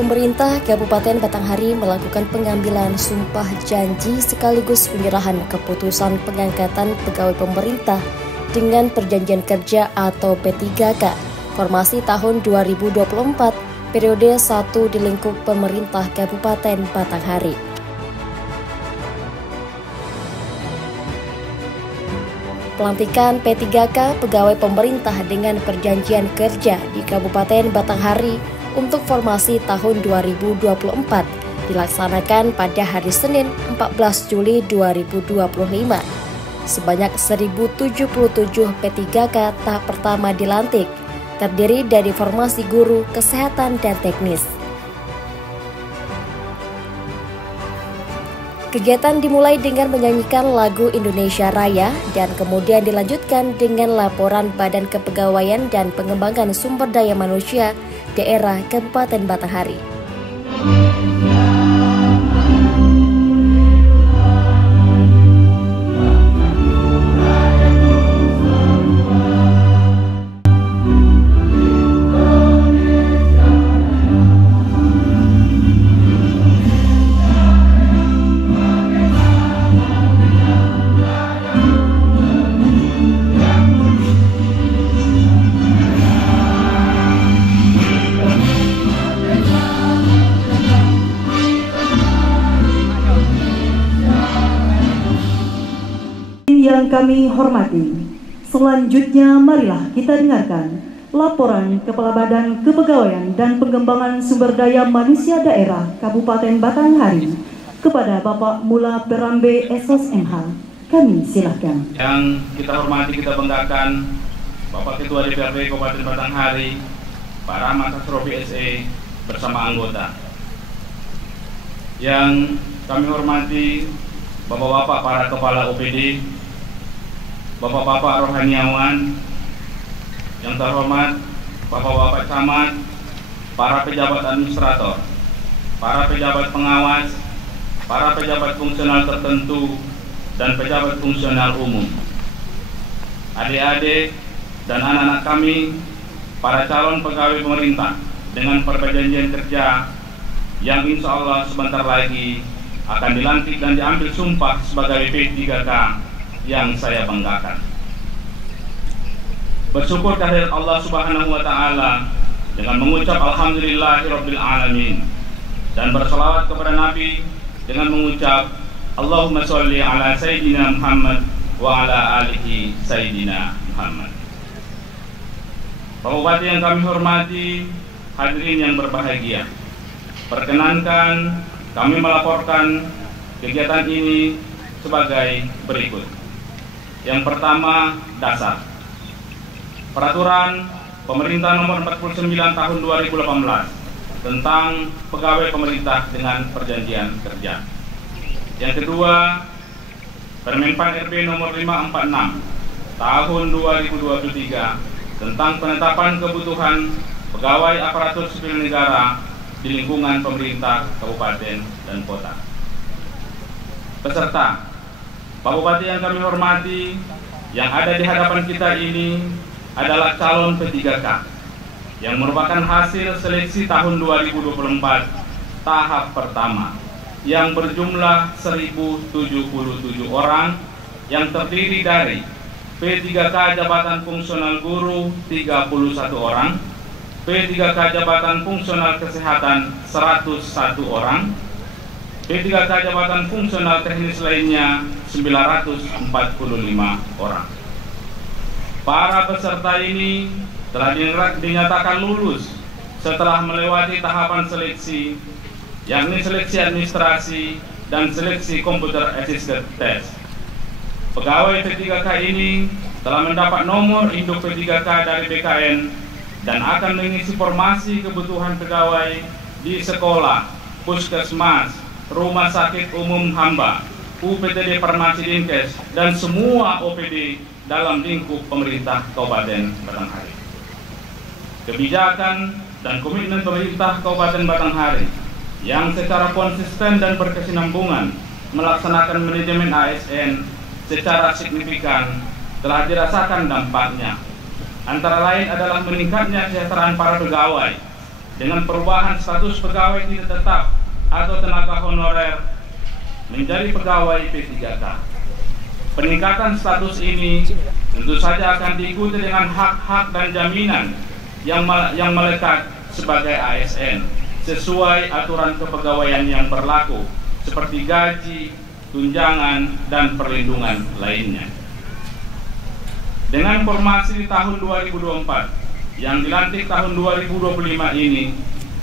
Pemerintah Kabupaten Batanghari melakukan pengambilan sumpah janji sekaligus penyerahan keputusan pengangkatan pegawai pemerintah dengan perjanjian kerja atau P3K formasi tahun 2024 periode 1 di lingkup pemerintah Kabupaten Batanghari. Pelantikan P3K pegawai pemerintah dengan perjanjian kerja di Kabupaten Batanghari untuk formasi tahun 2024 dilaksanakan pada hari Senin 14 Juli 2025. Sebanyak 1077 P3K tahap pertama dilantik, terdiri dari formasi guru, kesehatan, dan teknis. Kegiatan dimulai dengan menyanyikan lagu Indonesia Raya dan kemudian dilanjutkan dengan laporan Badan Kepegawaian dan Pengembangan Sumber Daya Manusia Daerah Kabupaten Batanghari. Yang kami hormati, selanjutnya marilah kita dengarkan laporan Kepala Badan Kepegawaian dan Pengembangan Sumber Daya Manusia Daerah Kabupaten Batanghari kepada Bapak Mula Perambe SOS MH. Kami silakan. Yang kita hormati, kita banggakan Bapak Ketua DPRD Kabupaten Batanghari, Pak Rahmat Asrofi SE bersama anggota. Yang kami hormati Bapak-bapak para kepala OPD, Bapak-bapak rohaniawan, yang terhormat Bapak-bapak camat, para pejabat administrator, para pejabat pengawas, para pejabat fungsional tertentu, dan pejabat fungsional umum, adik-adik dan anak-anak kami, para calon pegawai pemerintah dengan perjanjian kerja yang insya Allah sebentar lagi akan dilantik dan diambil sumpah sebagai P3K yang saya banggakan. Bersyukur kehadirat Allah Subhanahu wa Ta'ala dengan mengucap Alhamdulillahirabbil alamin dan berselawat kepada Nabi dengan mengucap Allahumma sholli ala Sayyidina Muhammad wa ala alihi Sayyidina Muhammad. Bapak Bupati yang kami hormati, hadirin yang berbahagia, perkenankan kami melaporkan kegiatan ini sebagai berikut. Yang pertama, dasar. Peraturan Pemerintah Nomor 49 Tahun 2018 tentang pegawai pemerintah dengan perjanjian kerja. Yang kedua, Permenpan RB Nomor 546 Tahun 2023 tentang penetapan kebutuhan pegawai aparatur sipil negara di lingkungan pemerintah kabupaten dan kota. Peserta, Pak Bupati yang kami hormati, yang ada di hadapan kita ini adalah calon P3K yang merupakan hasil seleksi tahun 2024 tahap pertama yang berjumlah 1077 orang yang terdiri dari P3K Jabatan Fungsional Guru 31 orang, P3K Jabatan Fungsional Kesehatan 101 orang, P3K Jabatan Fungsional Teknis lainnya 945 orang. Para peserta ini telah dinyatakan lulus setelah melewati tahapan seleksi, yakni seleksi administrasi dan seleksi computer assisted test. Pegawai P3K ini telah mendapat nomor induk P3K dari BKN dan akan mengisi formasi kebutuhan pegawai di sekolah, puskesmas, rumah sakit umum hamba, UPTD Farmasi Dinkes, dan semua OPD dalam lingkup pemerintah Kabupaten Batanghari. Kebijakan dan komitmen pemerintah Kabupaten Batanghari yang secara konsisten dan berkesinambungan melaksanakan manajemen ASN secara signifikan telah dirasakan dampaknya. Antara lain adalah meningkatnya kesejahteraan para pegawai dengan perubahan status pegawai tidak tetap atau tenaga honorer menjadi pegawai P3K. Peningkatan status ini tentu saja akan diikuti dengan hak-hak dan jaminan yang melekat sebagai ASN sesuai aturan kepegawaian yang berlaku seperti gaji, tunjangan, dan perlindungan lainnya. Dengan formasi di tahun 2024 yang dilantik tahun 2025 ini,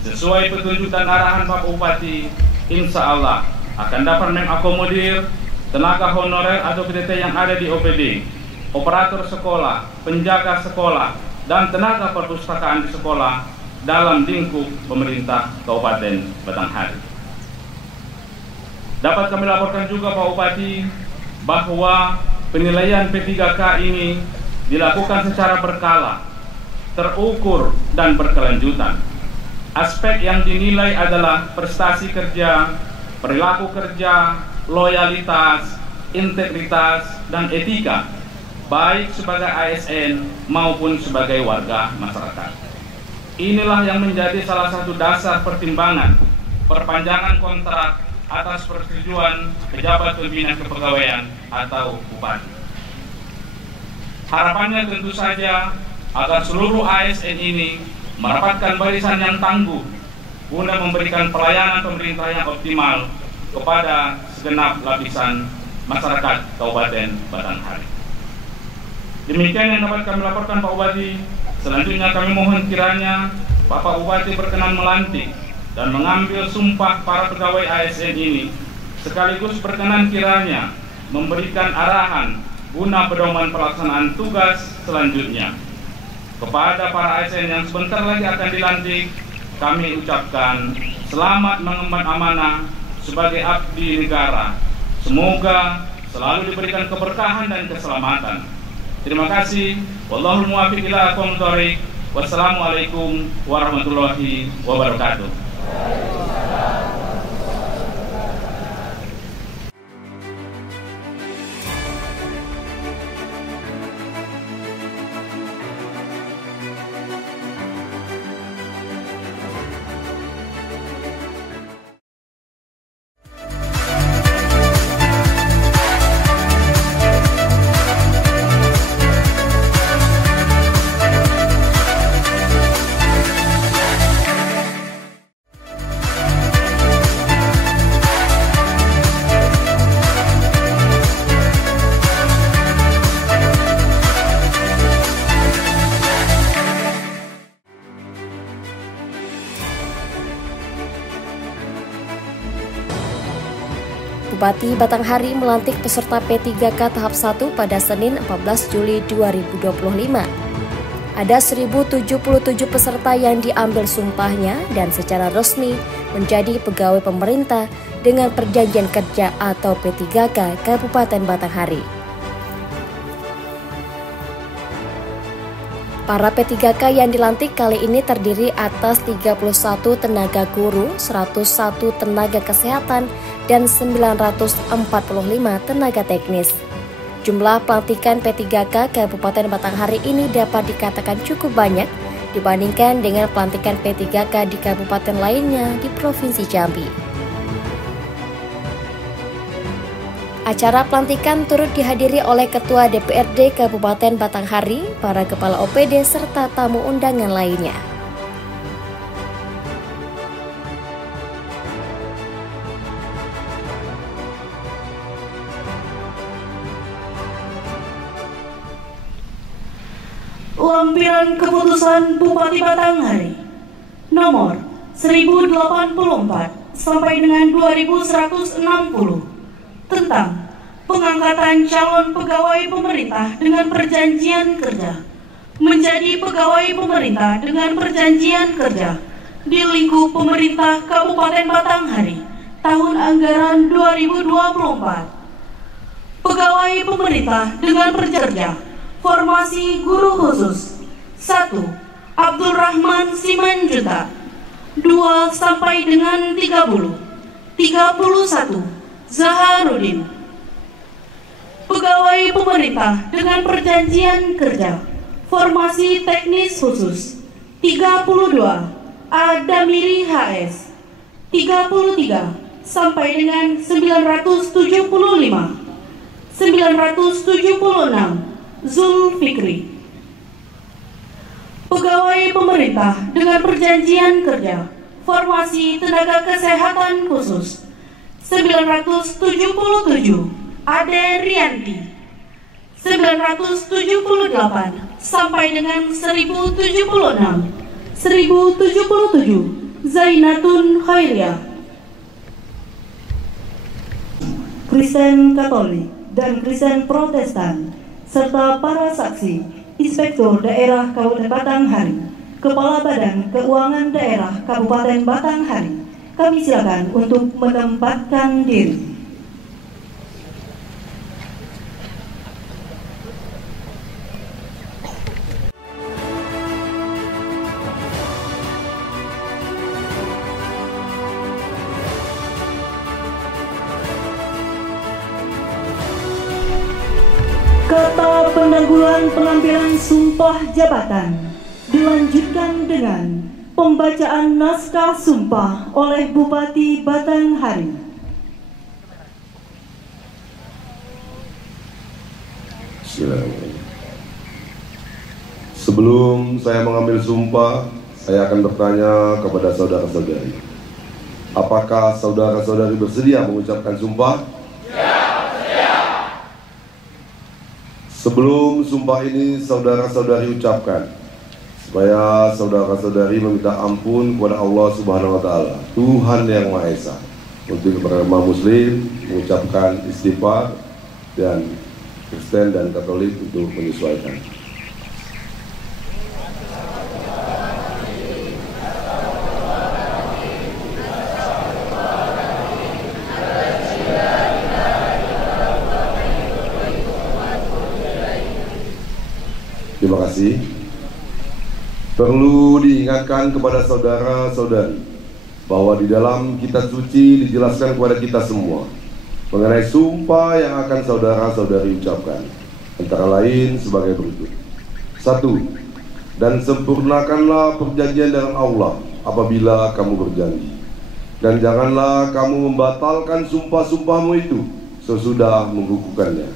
sesuai petunjuk dan arahan Pak Bupati, insya Allah akan dapat mengakomodir tenaga honorer atau PTT yang ada di OPD, operator sekolah, penjaga sekolah, dan tenaga perpustakaan di sekolah dalam lingkup pemerintah Kabupaten Batanghari. Dapat kami laporkan juga Pak Bupati bahwa penilaian P3K ini dilakukan secara berkala, terukur, dan berkelanjutan. Aspek yang dinilai adalah prestasi kerja, perilaku kerja, loyalitas, integritas, dan etika, baik sebagai ASN maupun sebagai warga masyarakat. Inilah yang menjadi salah satu dasar pertimbangan perpanjangan kontrak atas persetujuan pejabat pembina kepegawaian atau bupati. Harapannya tentu saja agar seluruh ASN ini mendapatkan barisan yang tangguh guna memberikan pelayanan pemerintah yang optimal kepada segenap lapisan masyarakat Kabupaten Batanghari. Demikian yang dapat kami laporkan Pak Bupati. Selanjutnya kami mohon kiranya Bapak Bupati berkenan melantik dan mengambil sumpah para pegawai ASN ini, sekaligus berkenan kiranya memberikan arahan guna pedoman pelaksanaan tugas selanjutnya. Kepada para ASN yang sebentar lagi akan dilantik, kami ucapkan selamat mengemban amanah sebagai abdi negara. Semoga selalu diberikan keberkahan dan keselamatan. Terima kasih. Wallahul muwaffiq ila aqwamit thoriq. Wassalamualaikum warahmatullahi wabarakatuh. Bupati Batanghari melantik peserta P3K tahap 1 pada Senin 14 Juli 2025. Ada 1077 peserta yang diambil sumpahnya dan secara resmi menjadi pegawai pemerintah dengan perjanjian kerja atau P3K Kabupaten Batanghari. Para P3K yang dilantik kali ini terdiri atas 31 tenaga guru, 101 tenaga kesehatan, dan 945 tenaga teknis. Jumlah pelantikan P3K Kabupaten Batanghari ini dapat dikatakan cukup banyak dibandingkan dengan pelantikan P3K di kabupaten lainnya di Provinsi Jambi. Acara pelantikan turut dihadiri oleh Ketua DPRD Kabupaten Batanghari, para kepala OPD, serta tamu undangan lainnya. Lampiran Keputusan Bupati Batanghari nomor 1084 sampai dengan 2160 tentang pengangkatan calon pegawai pemerintah dengan perjanjian kerja menjadi pegawai pemerintah dengan perjanjian kerja di lingkup pemerintah Kabupaten Batanghari tahun anggaran 2024. Pegawai pemerintah dengan perjanjian kerja formasi guru khusus 1. Abdul Rahman Simanjuta 2 sampai dengan 30 31 Zaharudin. Pegawai pemerintah dengan perjanjian kerja formasi teknis khusus 32 Adamiri HS 33 sampai dengan 975. 976 Zulfikri. Pegawai pemerintah dengan perjanjian kerja formasi tenaga kesehatan khusus 977 Ade Rianti. 978 sampai dengan 1076 1077 Zainatun Khairiyah. Kristen Katolik dan Kristen Protestan serta para saksi, Inspektur Daerah Kabupaten Batanghari, Kepala Badan Keuangan Daerah Kabupaten Batanghari, kami silakan untuk menempatkan diri. Kata pendahuluan pengambilan sumpah jabatan dilanjutkan dengan pembacaan naskah sumpah oleh Bupati Batanghari. Sebelum saya mengambil sumpah, saya akan bertanya kepada saudara-saudari. Apakah saudara-saudari bersedia mengucapkan sumpah? Sebelum sumpah ini saudara-saudari ucapkan, supaya saudara-saudari meminta ampun kepada Allah Subhanahu wa Ta'ala, Tuhan yang Maha Esa. Untuk beragama Muslim mengucapkan istighfar, dan Kristen dan Katolik untuk menyesuaikan. Terima kasih. Perlu diingatkan kepada saudara-saudari bahwa di dalam kitab suci dijelaskan kepada kita semua mengenai sumpah yang akan saudara-saudari ucapkan, antara lain sebagai berikut. 1. Dan sempurnakanlah perjanjian dengan Allah apabila kamu berjanji, dan janganlah kamu membatalkan sumpah-sumpahmu itu sesudah mengukuhkannya,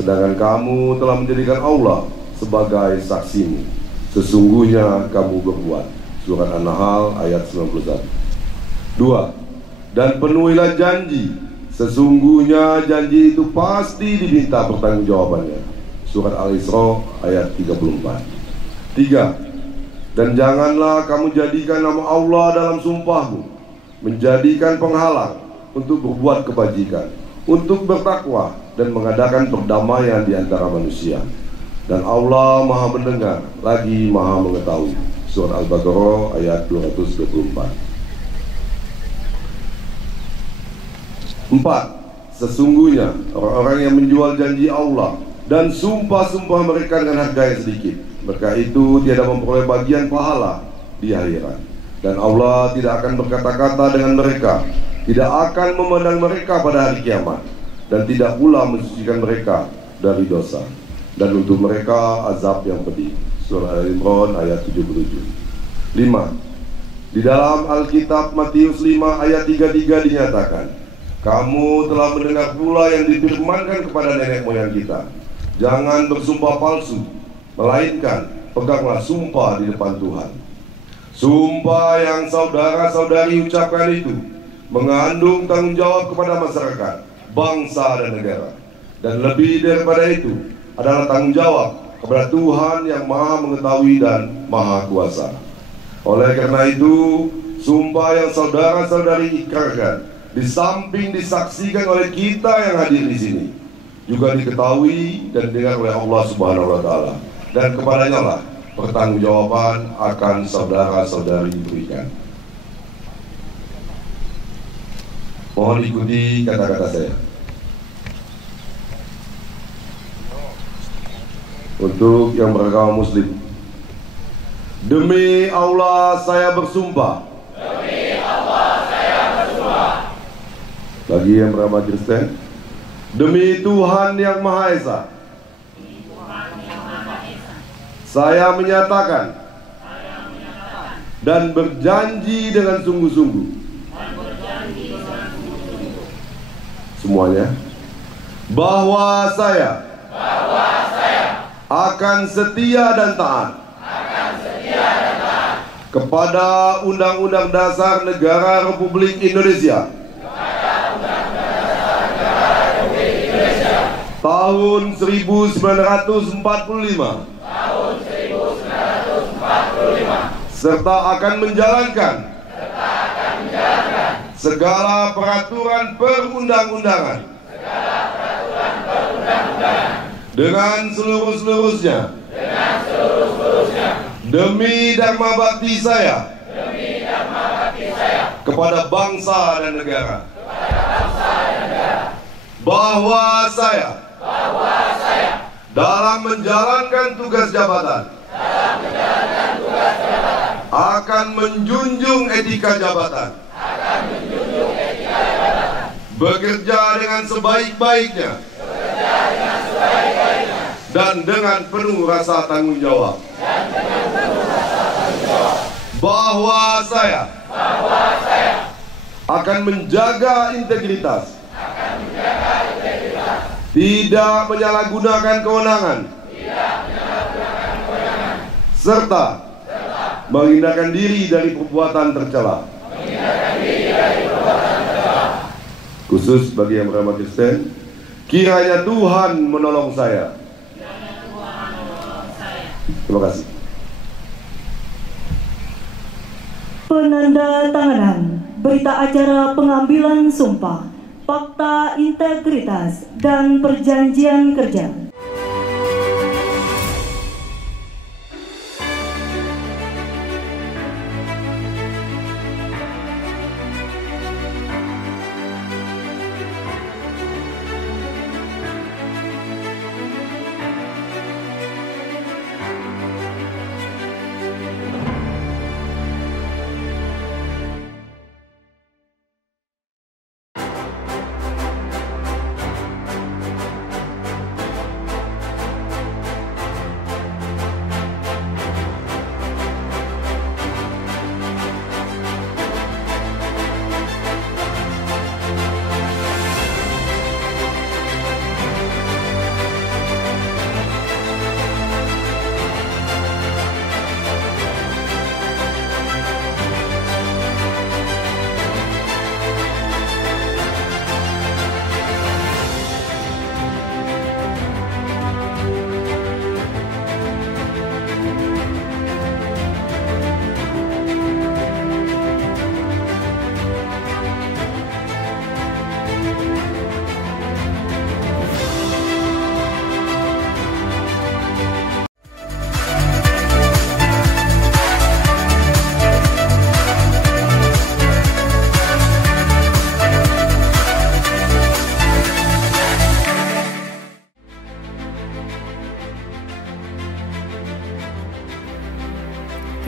sedangkan kamu telah menjadikan Allah sebagai saksimu. Sesungguhnya kamu berbuat. Surat An-Nahl ayat 91. 2. Dan penuhilah janji. Sesungguhnya janji itu pasti diminta pertanggungjawabannya. Surat Al-Isra ayat 34. 3. Dan janganlah kamu jadikan nama Allah dalam sumpahmu menjadikan penghalang untuk berbuat kebajikan, untuk bertakwa dan mengadakan perdamaian di antara manusia. Dan Allah Maha mendengar lagi Maha mengetahui. Surah Al-Baqarah ayat 224. 4. Sesungguhnya orang-orang yang menjual janji Allah dan sumpah-sumpah mereka dengan harga yang sedikit, mereka itu tiada memperoleh bagian pahala di akhirat. Dan Allah tidak akan berkata-kata dengan mereka, tidak akan memandang mereka pada hari kiamat, dan tidak pula mensucikan mereka dari dosa. Dan untuk mereka azab yang pedih. Surah Al-Imran ayat 77. 5. Di dalam Alkitab Matius 5 ayat 33 dinyatakan, kamu telah mendengar pula yang difirmankan kepada nenek moyang kita, jangan bersumpah palsu, melainkan peganglah sumpah di depan Tuhan. Sumpah yang saudara-saudari ucapkan itu mengandung tanggung jawab kepada masyarakat, bangsa dan negara. Dan lebih daripada itu adalah tanggung jawab kepada Tuhan yang Maha mengetahui dan Maha kuasa. Oleh karena itu, sumpah yang saudara-saudari ikrarkan, di samping disaksikan oleh kita yang hadir di sini, juga diketahui dan didengar oleh Allah Subhanahu wa Ta'ala, dan kepadanya lah pertanggungjawaban akan saudara-saudari diberikan. Mohon ikuti kata-kata saya. Untuk yang beragama Muslim, demi Allah saya bersumpah. Demi Allah saya bersumpah. Bagi yang beragama Kristen, demi Tuhan yang Maha Esa, saya menyatakan dan berjanji dengan sungguh-sungguh. Semuanya. Bahwa saya akan setia dan taat kepada Undang-Undang Dasar Negara Republik Indonesia tahun 1945 serta akan menjalankan segala peraturan perundang-undangan dengan seluruh-seluruhnya demi dharma bakti saya kepada bangsa dan negara. Bahwa saya dalam menjalankan tugas jabatan akan menjunjung etika jabatan, bekerja dengan sebaik-baiknya dan dengan penuh rasa tanggung jawab. Bahwa saya akan menjaga integritas, tidak menyalahgunakan kewenangan, serta menghindarkan diri dari perbuatan tercela. Khusus bagi yang beragama Kristen, kiranya Tuhan menolong saya. Terima kasih. Penandatanganan berita acara pengambilan sumpah, fakta integritas dan perjanjian kerja.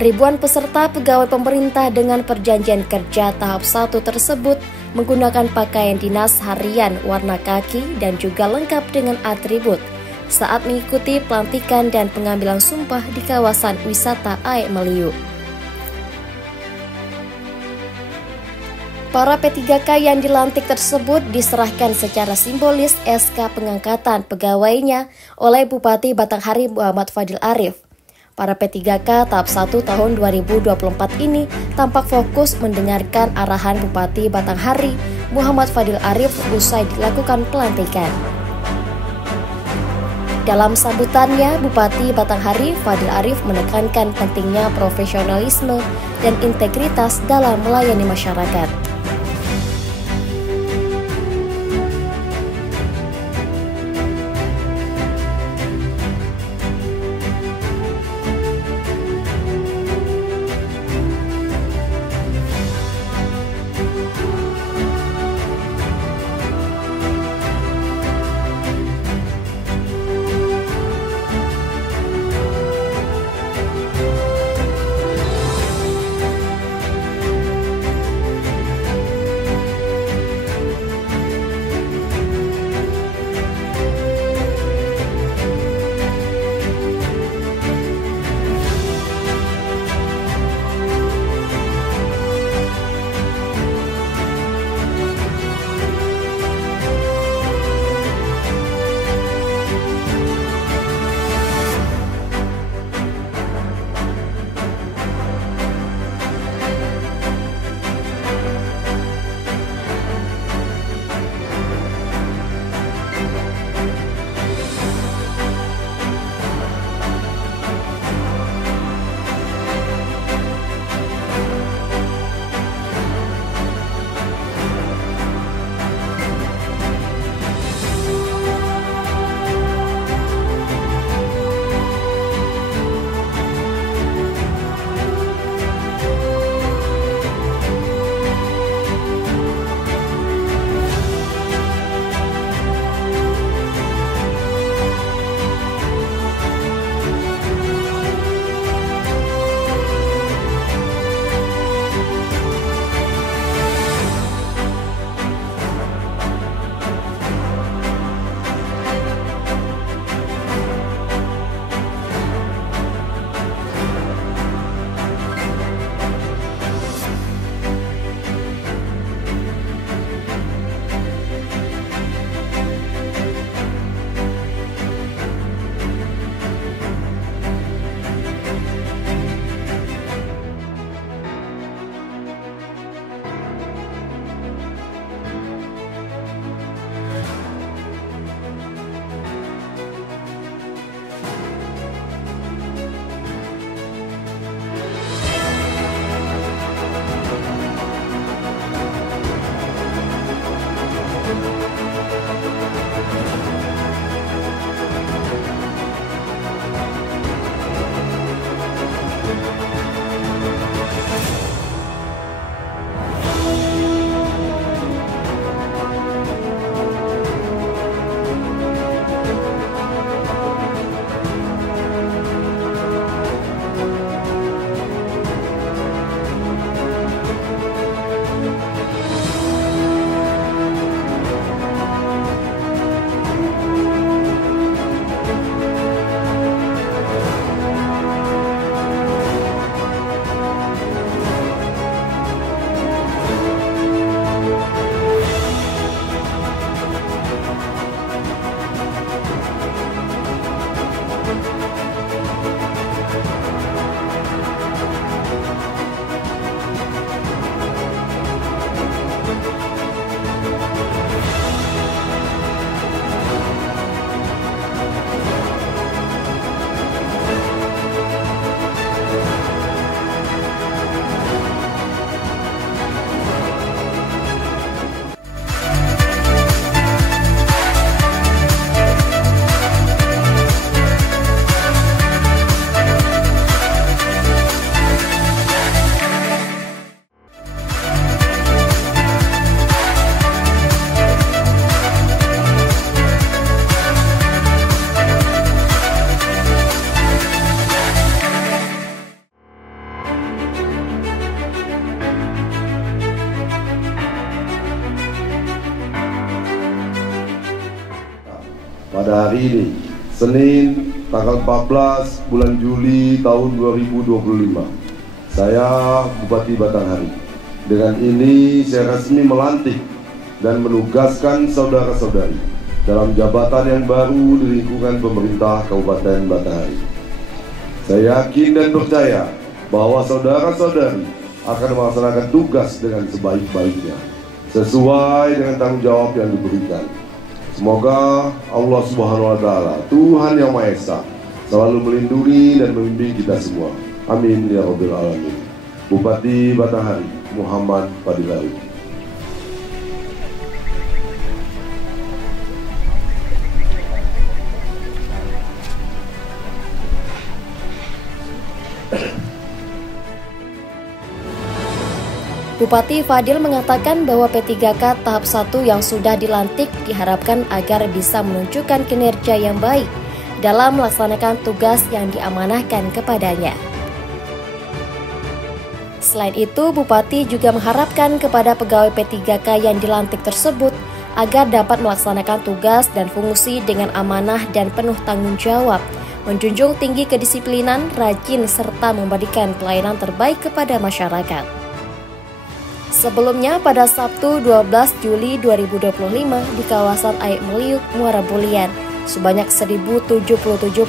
Ribuan peserta pegawai pemerintah dengan perjanjian kerja tahap 1 tersebut menggunakan pakaian dinas harian warna kaki dan juga lengkap dengan atribut saat mengikuti pelantikan dan pengambilan sumpah di kawasan wisata Aek Meliu. Para P3K yang dilantik tersebut diserahkan secara simbolis SK pengangkatan pegawainya oleh Bupati Batanghari Muhammad Fadil Arif. Para P3K tahap 1 tahun 2024 ini tampak fokus mendengarkan arahan Bupati Batanghari Muhammad Fadil Arif usai dilakukan pelantikan. Dalam sambutannya, Bupati Batanghari Fadil Arif menekankan pentingnya profesionalisme dan integritas dalam melayani masyarakat. pada hari ini, Senin tanggal 14 bulan Juli tahun 2025. Saya Bupati Batanghari. Dengan ini saya resmi melantik dan menugaskan saudara-saudari dalam jabatan yang baru di lingkungan pemerintah Kabupaten Batanghari. Saya yakin dan percaya bahwa saudara-saudari akan melaksanakan tugas dengan sebaik-baiknya, sesuai dengan tanggung jawab yang diberikan. Semoga Allah Subhanahu wa Ta'ala, Tuhan Yang Maha Esa, selalu melindungi dan membimbing kita semua. Amin ya Rabbil Alamin. Bupati Batanghari, Muhammad Fadilawi. Bupati Fadil mengatakan bahwa P3K tahap 1 yang sudah dilantik diharapkan agar bisa menunjukkan kinerja yang baik dalam melaksanakan tugas yang diamanahkan kepadanya. Selain itu, Bupati juga mengharapkan kepada pegawai P3K yang dilantik tersebut agar dapat melaksanakan tugas dan fungsi dengan amanah dan penuh tanggung jawab, menjunjung tinggi kedisiplinan, rajin, serta memberikan pelayanan terbaik kepada masyarakat. Sebelumnya pada Sabtu 12 Juli 2025 di kawasan Aik Meliuk, Muara Bulian, sebanyak 1077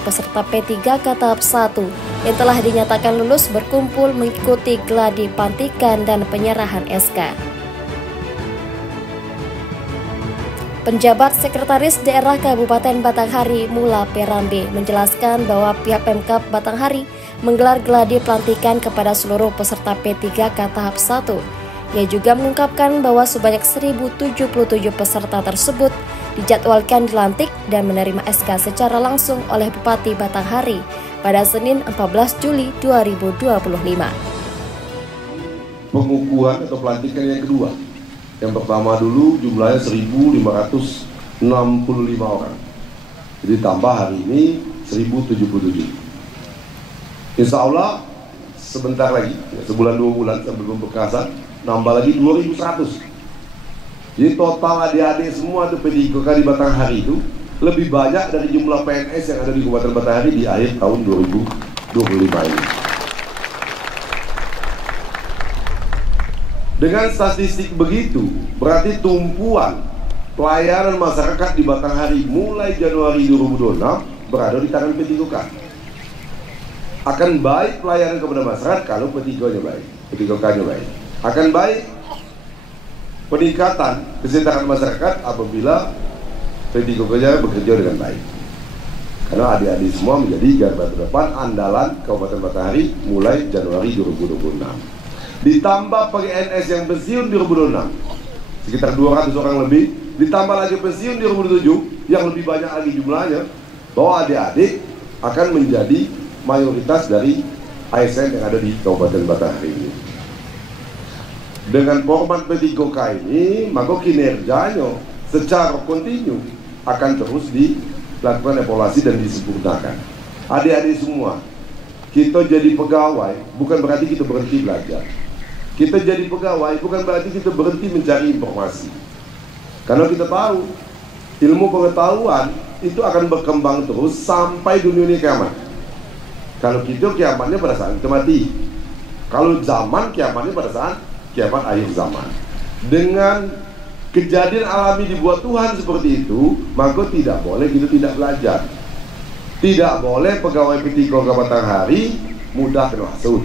peserta P3K tahap 1 yang telah dinyatakan lulus berkumpul mengikuti gladi pelantikan dan penyerahan SK. Penjabat Sekretaris Daerah Kabupaten Batanghari Mula Perambe menjelaskan bahwa pihak Pemkab Batanghari menggelar gladi pelantikan kepada seluruh peserta P3K tahap 1. Ia juga mengungkapkan bahwa sebanyak 1077 peserta tersebut dijadwalkan dilantik dan menerima SK secara langsung oleh Bupati Batanghari pada Senin 14 Juli 2025. Pengukuhan atau pelantikan yang kedua. Yang pertama dulu jumlahnya 1565 orang. Jadi tambah hari ini 1077. Insya Allah sebentar lagi, sebulan 2 bulan sambil pemberkasan, nambah lagi 2100. Jadi total adik-adik semua itu P3K di Batanghari itu lebih banyak dari jumlah PNS yang ada di Kabupaten Batanghari di akhir tahun 2025 ini. Dengan statistik begitu, berarti tumpuan pelayanan masyarakat di Batanghari mulai Januari 2026 berada di tangan P3K. Akan baik pelayanan kepada masyarakat kalau P3K-nya baik, P3K-nya baik. Akan baik peningkatan kesejahteraan masyarakat apabila P3K-nya bekerja dengan baik. Karena adik-adik semua menjadi garda terdepan andalan Kabupaten Batanghari mulai Januari 2026. Ditambah PNS yang pensiun di 2026 sekitar 200 orang lebih, ditambah lagi pensiun di 2007 yang lebih banyak lagi jumlahnya, bahwa adik-adik akan menjadi mayoritas dari ASN yang ada di Kabupaten Batanghari ini. Dengan format P3K ini, maka kinerjanya secara kontinu akan terus dilakukan evaluasi dan disempurnakan. Adik-adik semua, kita jadi pegawai bukan berarti kita berhenti belajar. Kita jadi pegawai bukan berarti kita berhenti mencari informasi. Karena kita tahu ilmu pengetahuan itu akan berkembang terus sampai dunia ini kiamat. Kalau kita kiamatnya pada saat kita mati. Kalau zaman kiamatnya pada saat kiamat akhir zaman. Dengan kejadian alami dibuat Tuhan seperti itu, maka tidak boleh kita tidak belajar. Tidak boleh pegawai P3K Batanghari mudah kena hasut.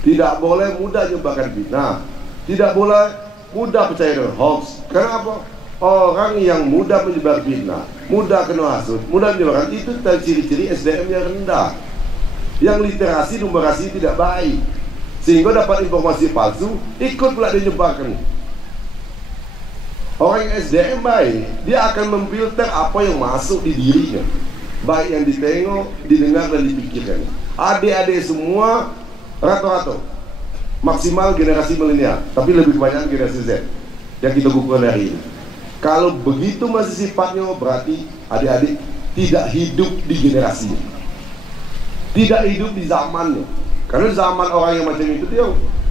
Tidak boleh mudah nyebarkan fitnah. Tidak boleh mudah percaya dengan hoax. Kenapa? Orang yang mudah menyebar fitnah, mudah kena hasut, mudah menyebarkan, itu ciri-ciri SDM yang rendah, yang literasi numerasi tidak baik, sehingga dapat informasi palsu, ikut pula dinyebarkan. Orang yang SDM baik, dia akan memfilter apa yang masuk di dirinya, baik yang ditengok, didengar dan dipikirkan. Adik-adik semua rata-rata maksimal generasi milenial, tapi lebih kebanyakan generasi Z yang kita kukuhkan hari ini. Kalau begitu masih sifatnya, berarti adik-adik tidak hidup di generasinya, tidak hidup di zamannya. Karena zaman orang yang macam itu dia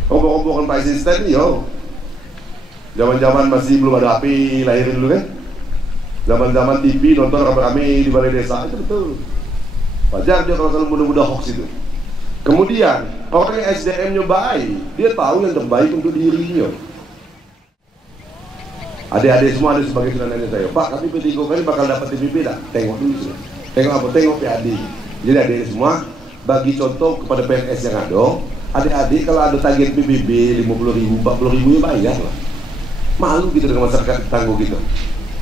rombong-rombongan Pak Asisten, yo. Zaman-zaman masih belum ada HP, lahirin dulu kan. Zaman-zaman TV nonton rame-rame di balai desa, itu betul. Wajar dia kalau mudah-mudah hoax itu. Kemudian orang yang SDM-nya baik, dia tahu yang terbaik untuk dirinya. Adik-adik semua ada sebagai tunangannya saya, Pak, tapi P3K ini bakal dapat TPP tak? Tengok dulu. Tengok apa? Tengok PAD. Jadi adik semua bagi contoh kepada PNS yang ada. Adik-adik kalau ada tagihan PBB 50.000, 40.000 ya bayar lah. Malu gitu dengan masyarakat tangguh gitu.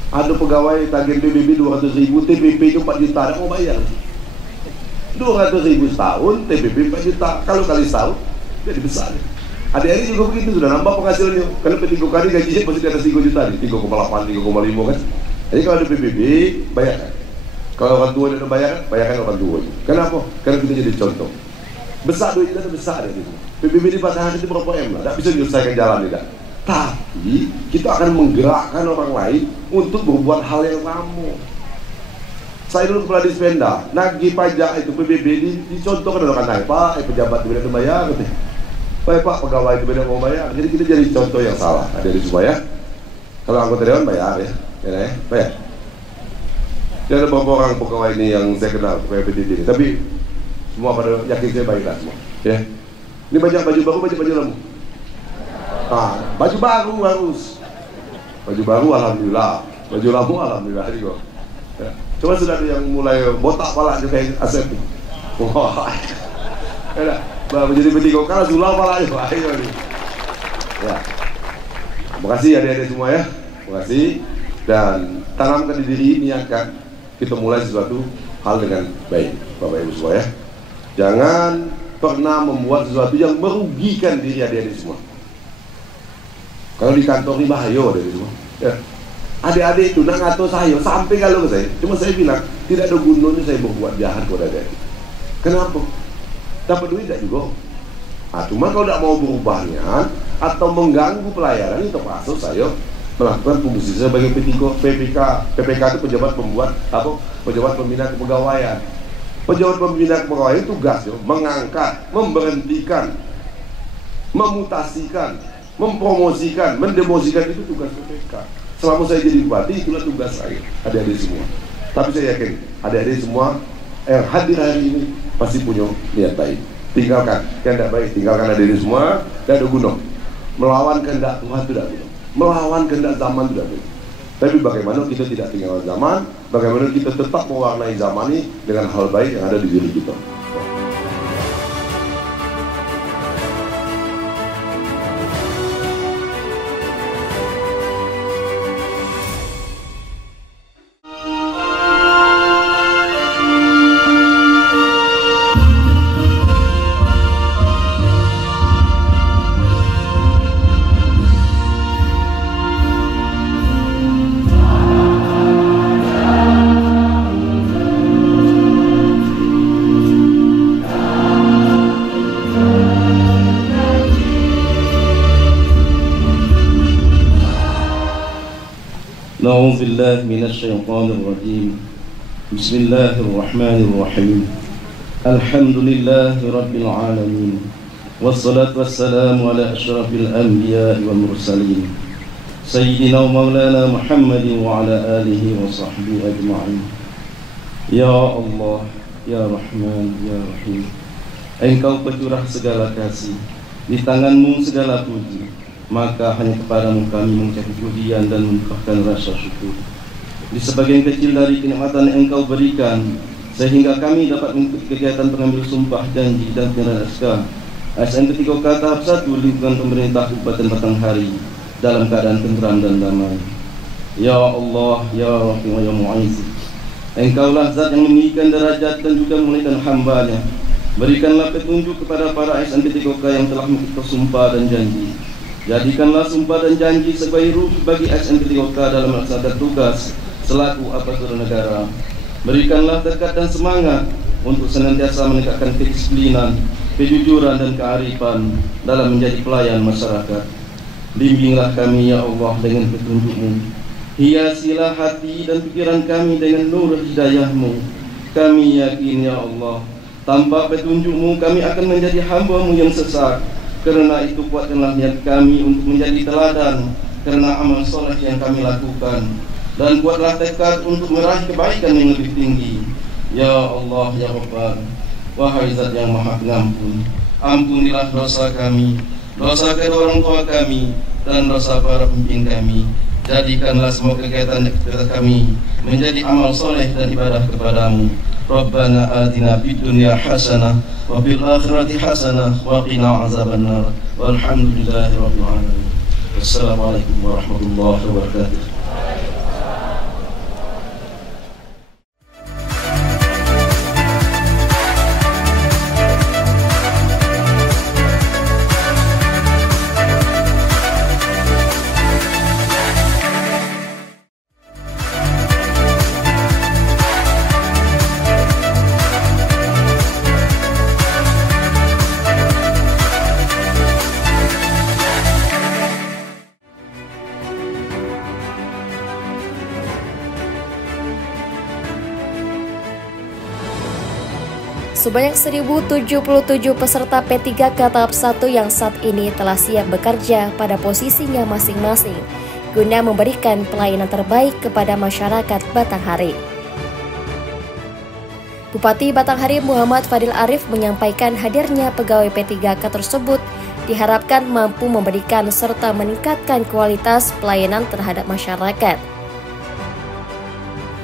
Ada pegawai tagihan PBB 200.000, TPP itu 4 juta, ada mau bayar. 200.000 setahun, TPP 4 juta. Kalau kali setahun, jadi besar. Adik-adik juga begitu, sudah nambah penghasilannya. Karena P3K kali gajinya pasti di atas 3 juta, 3,8, 3,5 kan. Jadi kalau ada PBB, bayarkan. Kalau orang tua tidak bayarkan orang tua. Kenapa? Karena kita jadi contoh. Besar duit kita besar ya gitu. PBB di Batangan itu berapa M lah, tidak bisa menyelesaikan jalan tidak. Tapi kita akan menggerakkan orang lain untuk berbuat hal yang sama. Saya dulu kepala Dispenda, nagih pajak itu PBB dicontohkan oleh orang lain. Pak, pejabat itu tidak bayar, gitu. Pak, pegawai itu tidak mau bayar. Jadi kita jadi contoh yang salah. Ada di supaya kalau anggota dewan bayar ya, bayar. Tidak ada beberapa orang pegawai ini yang saya kenal pegawai PDD ini, tapi semua pada yakin saya baiklah semua. Ya, ini banyak baju baru, baju lama. Nah, baju baru harus. Baju baru alhamdulillah, baju lama alhamdulillah juga. Ya. Cuma sudah ada yang mulai botak pala juga kayak Asep. Wah, ya, baru jadi P3K kalah sulah palanya. Wah, ini. Ya, terima kasih adik-adik semua ya, terima kasih dan tanamkan di diri, niatkan kita mulai sesuatu hal dengan baik, Bapak Ibu semua ya. Jangan pernah membuat sesuatu yang merugikan diri adik-adik semua. Kalau di kantor ini bahaya adik-adik semua. Ya. Adik-adik itu nak ngatur saya sampai kalau ke saya. Cuma saya bilang tidak ada gunanya saya berbuat jahat kepada adik-adik. Kenapa? Dapat duit tidak juga. Nah, cuma kalau tidak mau berubahnya atau mengganggu pelayanan itu terpaksa saya melakukan fungsi sebagai PPK itu pejabat pembuat apa? Pejabat pembina kepegawaian. Pejabat pembina kepegawaian tugasnya mengangkat, memberhentikan, memutasikan, mempromosikan, mendemosikan, itu tugas PPK. Selama saya jadi bupati itulah tugas saya, adik-adik semua. Tapi saya yakin adik-adik semua yang hadir hari ini pasti punya niat baik. Tinggalkan kehendak baik, tinggalkan adik-adik semua, tidak ada guna. Melawan kehendak Tuhan itu tidak guna. Melawan kehendak zaman itu tidak guna. Tapi bagaimana kita tidak tinggal zaman, bagaimana kita tetap mewarnai zaman ini dengan hal baik yang ada di diri kita. أعوذ بالله من الشيطان الرجيم بسم الله الرحمن الرحيم الحمد لله رب العالمين والصلاة والسلام على أشرف الأنبياء والمرسلين سيدنا ومولانا محمد وعلى آله وصحبه أجمعين يا الله يا رحمن يا رحيم Engkau pecurah segala kasih, di tanganmu segala puji, maka hanya kepadamu kami mengucapkan pujian dan mencurahkan rasa syukur. Di sebagian kecil dari kenikmatan yang Engkau berikan, sehingga kami dapat mengikuti kegiatan pengambil sumpah janji dan penyerahan SK ASN P3K tahap 1 lingkungan pemerintah Kabupaten Batanghari dalam keadaan tenteram dan damai. Ya Allah, Ya Rabbi wa Ya Mu'izz, Engkaulah zat yang meninggikan derajat dan juga memuliakan hamba-Nya. Berikanlah petunjuk kepada para ASN P3K yang telah mengikuti sumpah dan janji. Jadikanlah sumpah dan janji sebagai ruh bagi ASN P3K dalam melaksanakan tugas selaku aparatur negara. Berikanlah tekad dan semangat untuk senantiasa menegakkan kedisiplinan, kejujuran dan kearifan dalam menjadi pelayan masyarakat. Bimbinglah kami ya Allah dengan petunjuk-Mu. Hiasilah hati dan pikiran kami dengan nur hidayah-Mu. Kami yakin ya Allah, tanpa petunjuk-Mu kami akan menjadi hamba-Mu yang sesat. Karena itu kuatkanlah niat kami untuk menjadi teladan karena amal soleh yang kami lakukan. dan buatlah tekad untuk meraih kebaikan yang lebih tinggi. Ya Allah, Ya Rabbana, wahai Zat yang Maha Pengampun, ampunilah dosa kami, dosa kedua orang tua kami, dan dosa para pemimpin kami. Jadikanlah semua kegiatan kami menjadi amal soleh dan ibadah kepadamu. Rabbana atina fid dunya hasanah wa fil akhirati hasanah wa qina azabannar. Walhamdulillahirabbil alamin. Wassalamualaikum warahmatullahi wabarakatuh. Sebanyak 1.077 peserta P3K tahap 1 yang saat ini telah siap bekerja pada posisinya masing-masing guna memberikan pelayanan terbaik kepada masyarakat Batanghari. Bupati Batanghari Muhammad Fadil Arif menyampaikan hadirnya pegawai P3K tersebut diharapkan mampu memberikan serta meningkatkan kualitas pelayanan terhadap masyarakat.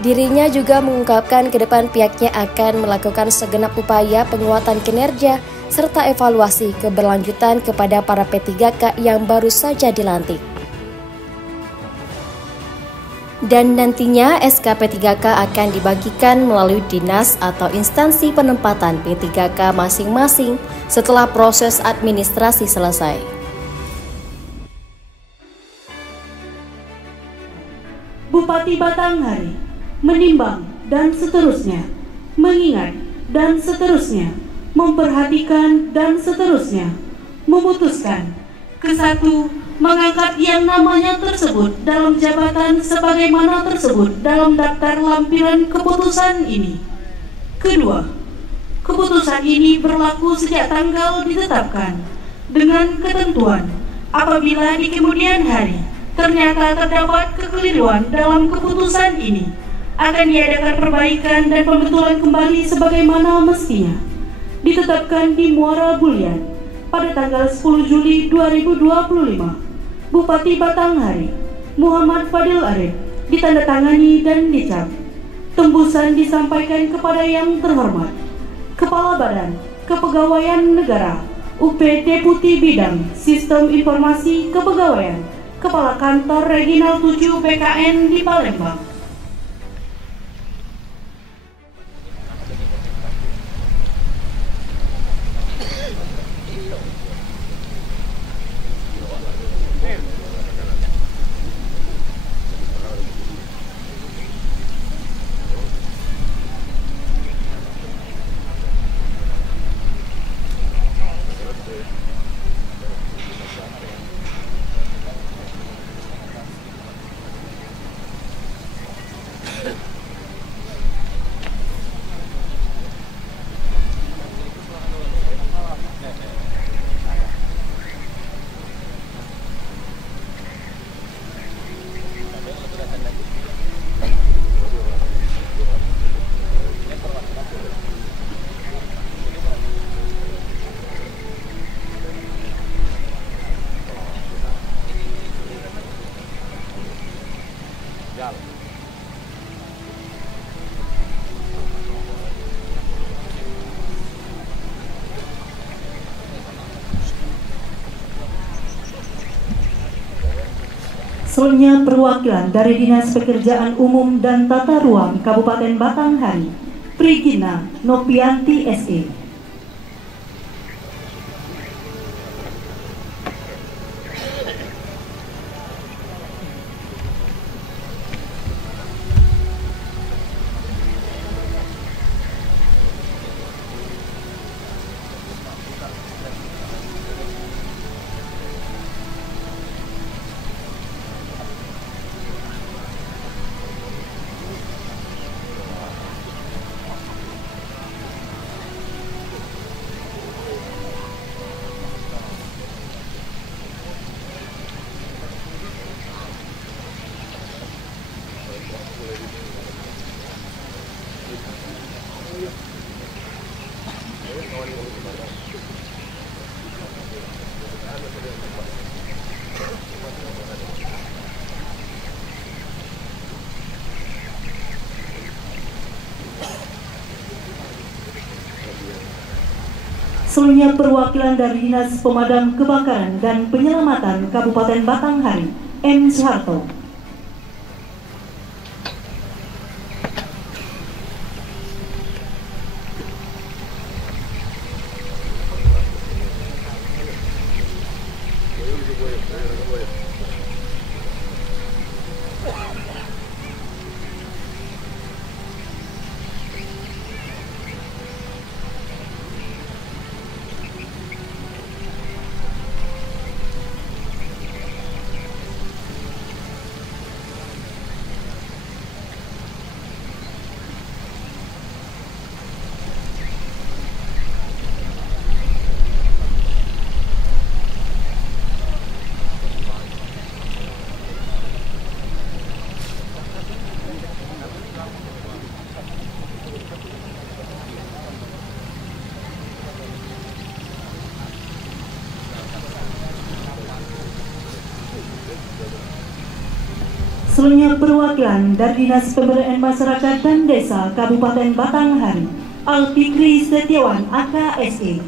Dirinya juga mengungkapkan ke depan pihaknya akan melakukan segenap upaya penguatan kinerja serta evaluasi keberlanjutan kepada para P3K yang baru saja dilantik. Dan nantinya SK P3K akan dibagikan melalui dinas atau instansi penempatan P3K masing-masing setelah proses administrasi selesai. Bupati Batanghari menimbang dan seterusnya, mengingat dan seterusnya, memperhatikan dan seterusnya, memutuskan. Kesatu, mengangkat yang namanya tersebut dalam jabatan sebagaimana tersebut dalam daftar lampiran keputusan ini. Kedua, keputusan ini berlaku sejak tanggal ditetapkan dengan ketentuan apabila di kemudian hari ternyata terdapat kekeliruan dalam keputusan ini, akan diadakan perbaikan dan pembetulan kembali sebagaimana mestinya. Ditetapkan di Muara Bulyan pada tanggal 10 Juli 2025. Bupati Batanghari Muhammad Fadil Arif ditandatangani dan dicap. Tembusan disampaikan kepada yang terhormat Kepala Badan Kepegawaian Negara UP Deputi Bidang Sistem Informasi Kepegawaian, Kepala Kantor Regional 7 BKN di Palembang. Selanjutnya perwakilan dari Dinas Pekerjaan Umum dan Tata Ruang Kabupaten Batanghari, Prigina Nopianti SE. Selanjutnya perwakilan dari Dinas Pemadam Kebakaran dan Penyelamatan Kabupaten Batanghari, M. Soeharto. Selanjutnya perwakilan dari Dinas Pemberdayaan Masyarakat dan Desa Kabupaten Batanghari, Alfikri Setiawan AKSE.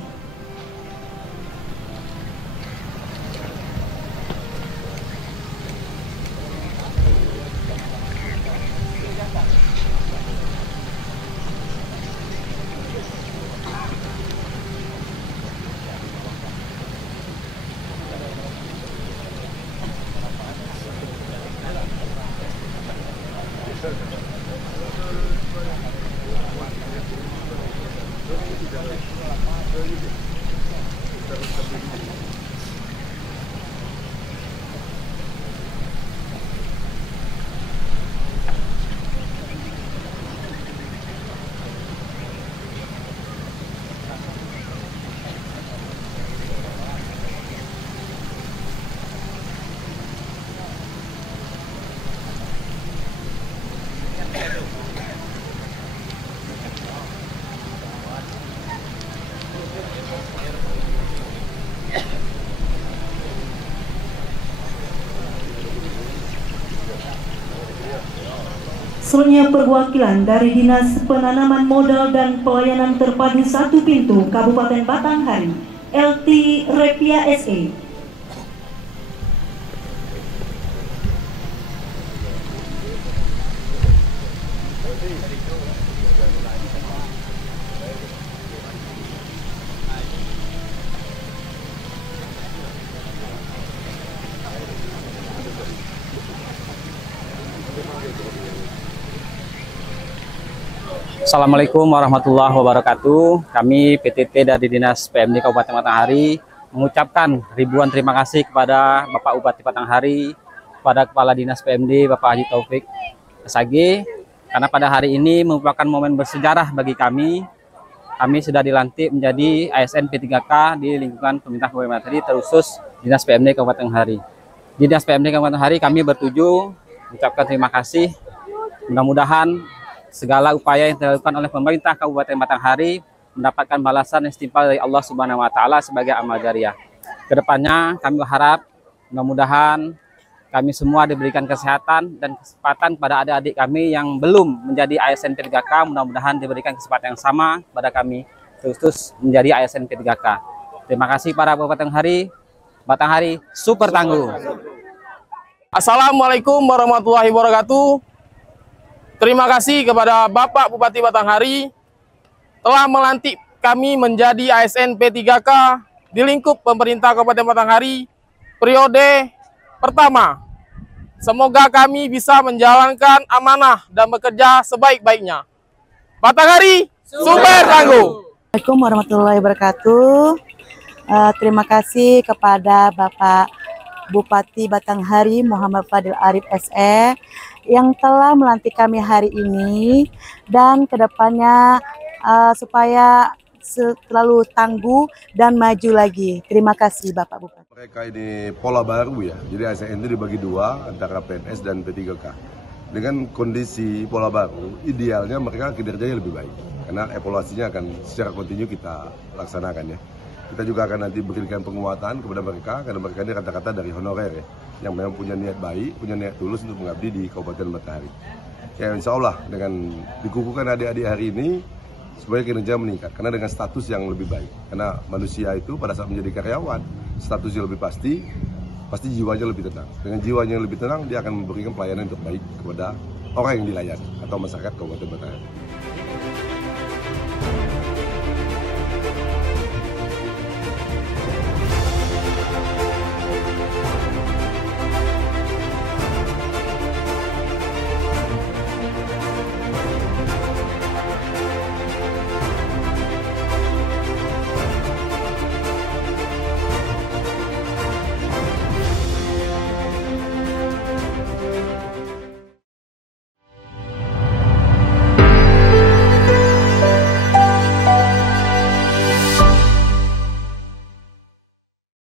Selanjutnya perwakilan dari Dinas Penanaman Modal dan Pelayanan Terpadu Satu Pintu Kabupaten Batanghari, LT Repia SE. Assalamualaikum warahmatullahi wabarakatuh. Kami PTT dari Dinas PMD Kabupaten Batanghari mengucapkan ribuan terima kasih kepada Bapak Bupati Batanghari, kepada Kepala Dinas PMD Bapak Haji Taufik SAG, karena pada hari ini merupakan momen bersejarah bagi kami. Kami sudah dilantik menjadi ASN P3K di lingkungan pemerintah Kabupaten Batanghari, terusus Dinas PMD Kabupaten Batanghari. Di Dinas PMD Kabupaten Batanghari kami bertuju mengucapkan terima kasih. Mudah-mudahan segala upaya yang dilakukan oleh pemerintah Kabupaten Batanghari mendapatkan balasan yang setimpal dari Allah Subhanahu wa Ta'ala sebagai amal jariah. Kedepannya kami berharap mudah-mudahan kami semua diberikan kesehatan dan kesempatan pada adik-adik kami yang belum menjadi ASN P3K, mudah-mudahan diberikan kesempatan yang sama pada kami terus menjadi ASN P3K. Terima kasih para Kabupaten Batanghari super tangguh. Assalamualaikum warahmatullahi wabarakatuh. Terima kasih kepada Bapak Bupati Batanghari telah melantik kami menjadi ASN P3K di lingkup pemerintah Kabupaten Batanghari periode pertama. Semoga kami bisa menjalankan amanah dan bekerja sebaik-baiknya. Batanghari super tangguh. Assalamualaikum warahmatullahi wabarakatuh. Terima kasih kepada Bapak Bupati Batanghari Muhammad Fadil Arif SE yang telah melantik kami hari ini, dan kedepannya supaya selalu tangguh dan maju lagi. Terima kasih Bapak Bupati. Mereka ini pola baru ya, jadi ASN itu dibagi dua antara PNS dan P3K. Dengan kondisi pola baru, idealnya mereka kinerjanya lebih baik, karena evaluasinya akan secara kontinu kita laksanakan ya. Kita juga akan nanti berikan penguatan kepada mereka, karena mereka ini kata-kata dari honorer ya, yang memang punya niat baik, punya niat tulus untuk mengabdi di Kabupaten Batanghari. Ya insya Allah dengan dikukuhkan adik-adik hari ini, supaya kinerja meningkat. Karena dengan status yang lebih baik. Karena manusia itu pada saat menjadi karyawan, statusnya lebih pasti jiwanya lebih tenang. Dengan jiwanya yang lebih tenang, dia akan memberikan pelayanan yang terbaik kepada orang yang dilayani atau masyarakat Kabupaten Batanghari.